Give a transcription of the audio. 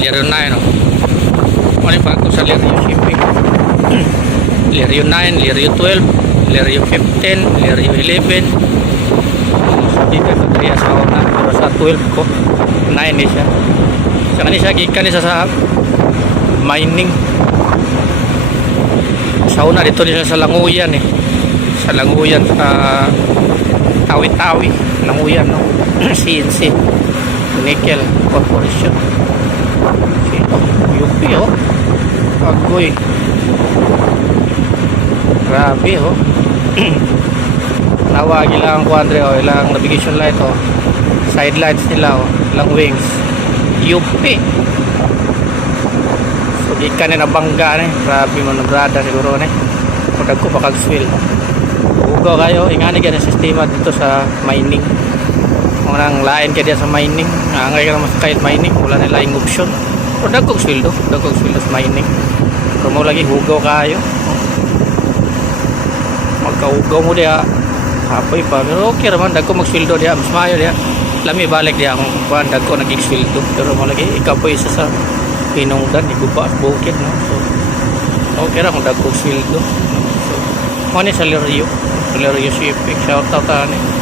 Lirio 9 oh. Ano yung bago sa Lirio shipping? Lirio 9, Lirio 12, Lirio 15, Lirio 11. Sabi ka sa 3 sa una, pero sa 12 ko 9 siya. Sa kanisa gikan niya sa mining. Sa una dito niya sa Languyan eh. Sa Languyan sa Tawi-Tawi, Languyan no. CNC Nickel Corporation. Sino? UP oh. Agoy. Grabe oh. Nawagi lang ko Andre oh, ilang navigation light oh. Side lights nila oh, ilang wings. UP. So gikan na bangga ni, grabe mo na brada siguro ni. Pagka ko bakag swell. Ugo kayo, ingani ganang sistema dito sa mining. Unang lain kaya sa mining, angay ka naman sa kahit mining, wala na laing option. Pero dagkog sweldo sa mining. Pero mo lagi hugaw kayo. Magkaugaw mo diya, hapoy pa. Pero okay naman, dagko magsweldo diya, mas maayo diya. Lami balik diya kung kuhan, dagko nag-sweldo. Pero mo lagi, ikaw po isa sa pinungdan, iguba at bukid. No? So, okay na kung dagkog sweldo. So, mo ni sa Lirio shipping, shout out ni.